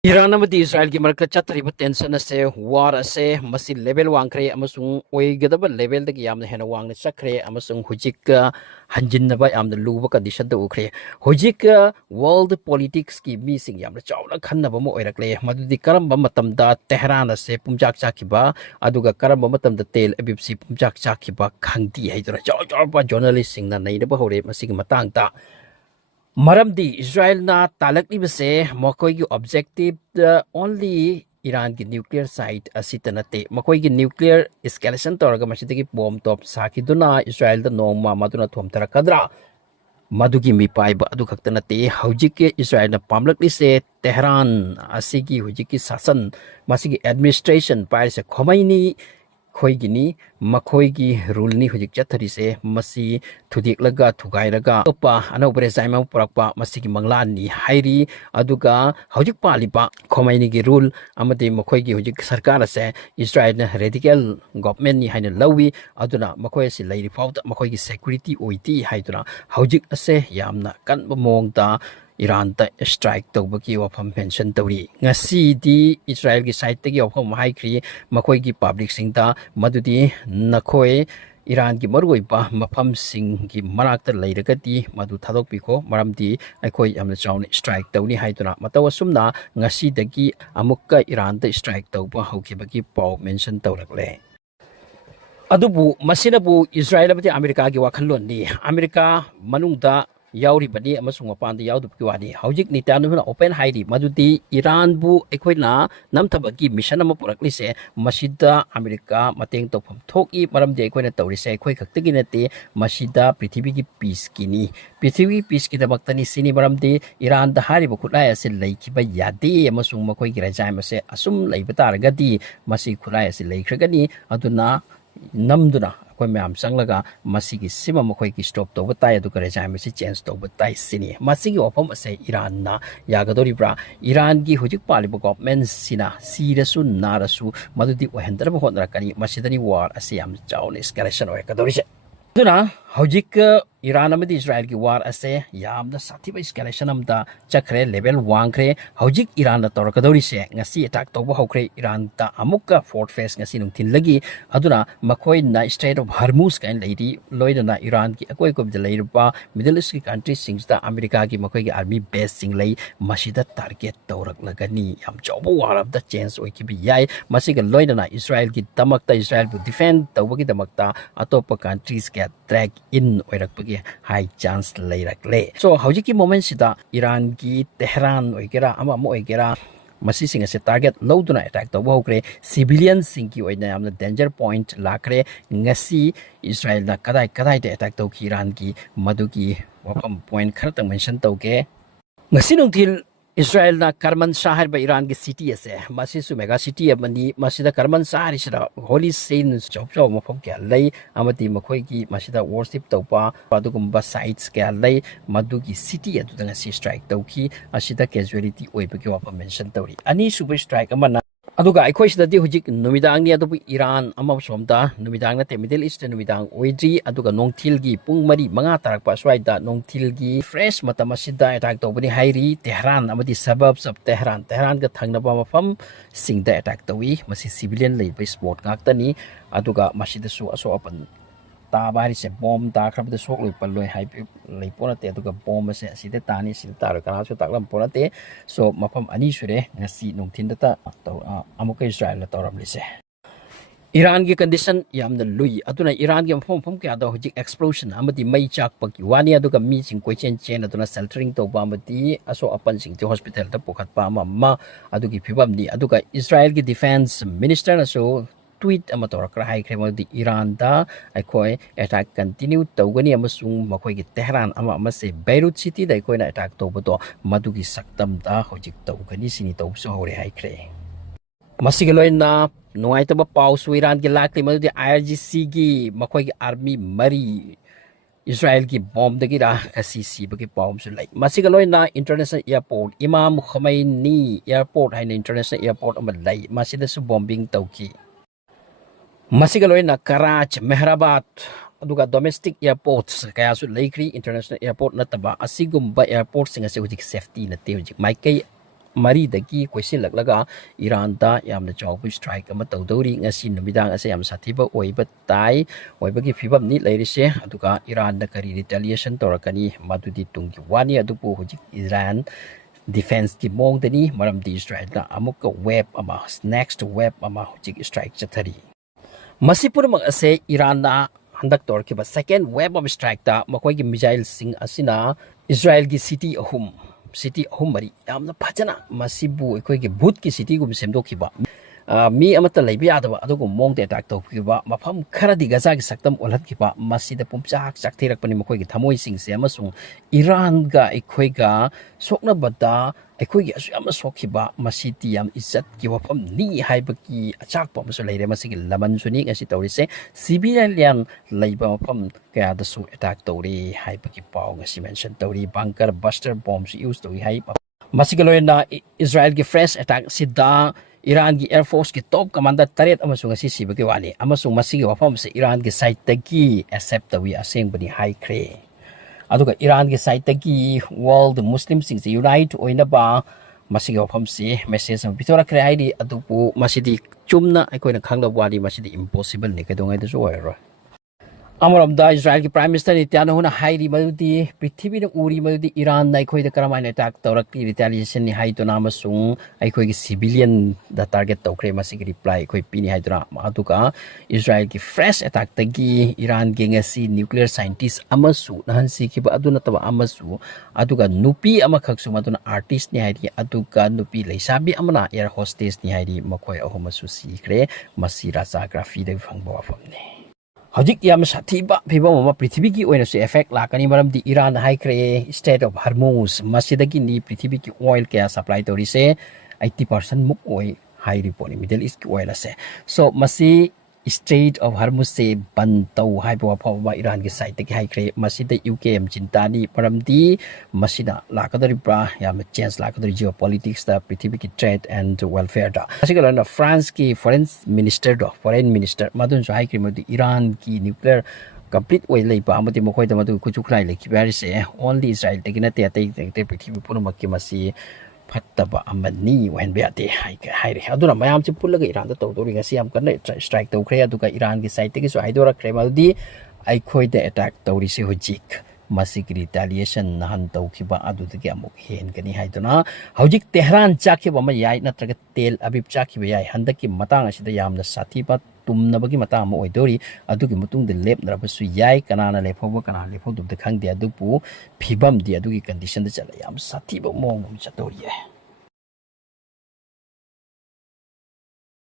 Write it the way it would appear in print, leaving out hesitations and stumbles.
Iran amadi Israel gi marka chatriba tension ase war ase masi level wangkhre amasung oigadaba level dagi yamna hena wangna chakre amasung hujik hanjinnaba yamna luba condition da ukhre hujik world politics ki mi sing yamna chawla khannaba mo oirakle madudi karamba matamda Tehran ase pumjak chakiba aduga karamba matamda Tel Aviv si pumjak chakiba khangti haidura chawba journalist sing na naidaba hore masigi matangta Maramdi Israel na talakli base makoy gi objective only Iran ki nuclear site asita nate makoy gi nuclear escalation toraga masitagi bomb top saki duna Israel da nongma maduna thomtara kadra madugi mi paiba adu khakta nate hojik ke Israel na pamlakli se Tehran asigi hojik ki sasan masigi administration paise khomaini खोईगिनी मखोईगी रूलनी हुजिक चथरीसे मसी थुदिकलगा थुगाइरगा ओपा अनोबरे जाइमा पुरकपा मसीगी Mangalani हाइरी अदुगा हुजिक पालिपा खोमाइनीगी rule अमदे मखोईगी हुजिक सरकार से इस्राएल radical government नि हाइना लवी अदुना मखोई से लैरि फाउदा मखोईगी security ओइती हाइदुना हुजिक असे यामना कनब मोंगता Iran ta strike tawbaki wafam mention tawri ngasi di Israel gi side tagi wafam haikri makoi gi public sing ta madudi nakhoi Iran gi maroi ba mafam sing gi marakta leiragati madu thadok biko maramdi aikoi amna chawn strike tawni haiduna matawasumna ngasi dagi amukka Iran ta strike tawba hokibagi paw mention tawrakle adubu masinabu Israel abati America gi wakhallon ni America manungda yauri bani amasung mapan da yaudu kiwani hojik ni tanu na open hairi madudi Iran bu ekoina namthabagi mission ama purakli se masida America mateng topam thoki maram de ekoina tawri se ekoi khaktagi nate masida prithvi gi peace kini prithvi peace ki dabaktani sini maram de Iran da hari bu khulai ase laikhiba yade amasung makoi gi rajai mase asum leiba taragadi masi khulai ase leikragani aduna namduna koi myam sanglaga masigi sima makoi ki stop to batai adu kare jai masi change to batai sini masigi opam ase Iran na yagadori bra Iran gi hujik pali government sina sirasu narasu madudi ohendra bhonra kani masidani war ase am chaun escalation oy kadori se duna hujik Iran amadi Israel ki war ase yamda sathi ba escalation amda chakre level wangkre hojik Iran na torakadori se ngasi attack toba hokre Iran ta amukka fort face ngasi nungtin lagi aduna makhoi na Strait of Hormuz kain leiri loidana Iran ki akoi ko de leirpa Middle East ki country sings da America ki makhoi ki army base sing lei masida target torak lagani yam chobo war of the chance oi ki bi yai masiga loidana Israel ki tamakta Israel bu defend tawagi tamakta atopa countries ka drag in oirak high chance leirakle so hojiki moment sida Iran ki Tehran oigera ama mo oigera masi singa se target loduna attack to hokre civilian singki oina amna danger point lakre ngasi Israel na kadai de attack to Iran ki maduki wapam point khartang mention to ke ngasi nungthil Israel na Karman Shahar ba Iran ki city ase masi su mega city amani masida Karman Shahar isra holy saints chop mafam kya lei amati makhoi ki masida worship tawpa padugumba sites kya lei madu ki city adu danga si strike tawki asida casualty oiba ki wapa mention tawri ani super strike amana aduga aikoi sida di hujik numidang ni adu Iran ama somda numidang na te Middle East numidang oidri aduga nongthil gi pung mari manga tarak pa swaida nongthil gi fresh matamasida attack tawbani hairi Tehran amadi suburbs of Tehran ga thangnaba mafam singda attack tawi masi civilian leiba sport ngaktani aduga masida su aso apan ta bari se bomb ta khrabda sok loi paloi hai lei ponate aduga bomb se aside tani sil tar kana so taklam ponate so mafam ani sure ngasi nongthin da ta amuka Israel la toram lise Iran ki condition yamna lui aduna Iran ki phom kya da hojik explosion amadi mai chak paki wani aduga mi sing koi chen aduna sheltering to ba amadi aso apan sing ti hospital ta pokhat pa ma adugi phibam ni aduga Israel ki defense minister na so tweet amator kra hai kremodi Iran da aikoi attack continue tawgani amasung makoi ki Tehran ama se Beirut city da aikoi na attack to boto madugi saktam da hojik tawgani sini to so hore hai kre masigaloy na nuai taba pau su Iran ki lakli madudi IRGC gi makoi ki army mari Israel ki bomb dagi ra kasi bagi bomb su lai masigaloy na international airport Imam Khomeini airport hai na international airport amal lai masida su bombing tawki masigaloy na Karach Mehrabad aduga domestic airports kaya su laikri international airport na taba asigumba airport singa se hujik safety na te hujik mai kai Maridagi Koisilakaga, Iranda, Yam the job we strike a matodori, as in the Midang as I am Satiba, Oiba Tai, Oibagi Fibam need ladies, Aduka, Iran, the Kari retaliation, Torakani, Madudi Tunkiwani, Adupu, Iran. Defense ki mongdani maram di Israel na amukka web ama next web ama hujik strike chathari masipur mag ase Iran na handak tor ki ba second web of strike ta makoi ki missile sing asina Israel ki city ahum mari yamna phajana masibu ekoi ki bhut ki city gum semdo ki ba mi amata leibi adaba adugo mongte attack to ki ba mafam khara di gaza ki saktam olat ki ba masida pumchak chaktherak pani makoi ki thamoi sing se amasung Iran ga ekoi ga sokna bada ekoi gi asu ama sokhi ba masiti yam izzat ki wafam ni haiba ki achak pa maso leire masigi laman suni ngasi tawri se civilian leiba mafam kaya da su attack tawri haiba ki paw ngasi mention tawri bunker buster bombs use tawri hai masigi loina Israel ki fresh attack sida Iran ki Air Force ki top commander taret amasung ngasi siba ki wani amasung masigi wafam se Iran ki site tagi accept tawi aseng bani houkhre aduga Iran ki site tagi world Muslim sing se unite oina ba masigi wafam se message am bitora kre haidi adupu masidi chumna aikoina khangda wali masidi impossible ni kedongai da so ero Amaramda Israel ki Prime Minister Netanyahu huna hairi madudi Prithvi na uri madudi Iran na aikoi da karamai na attack tawrakti retaliation ni hai to na amasung aikoi ki civilian da target tawkre masigi reply aikoi pini hai to na aduka Israel ki fresh attack tagi Iran ki ngasi nuclear scientist amasu nahansi ki ba aduna taba amasu aduka nupi amakhak su maduna artist ni hairi aduka nupi leisabi amana air hostess ni hairi makoi ahomasu sikre masi rajagraphy da phangba wafamne Hojik yam satiba piba mama Prithvi ki oina se effect lakani maram di Iran houkhre state of Hormuz masidagi ni Prithvi ki oil kaya supply tori se 80% muk oil high report ni Middle East ki oil ase so masi state of Hormuz se bantau hai pa pa Iran ki side ki houkhre masida UK am chintani maram di masida lakadari pra yam change lakadari geopolitics da Prithvi ki trade and welfare da asigala na France ki foreign minister madun so houkhre madi Iran ki nuclear complete way lay pa amati mo koy da madu kuchuklay lay ki se only Israel te ginate atay te Prithvi puno makki masi fattaba amani wen beate hai re aduna mayam chi pullaga Iran da tawdori ngasi am kan strike taw khre aduga Iran ki side te ki so haidora khre maldi ai khoi da attack tawri se hojik masig retaliation nahan taw khiba adu de amuk hen kani haiduna hojik Tehran chakhi ba ma yai natraga tel abib chakhi ba yai handaki matang asida yamna sathi ba tumnabagi matang mo oidori adugi mutung de lep narabasu yai kanana lephoba kanana lephodu de khang de adupu phibam di adugi condition de chala yam sathi ba mong chatori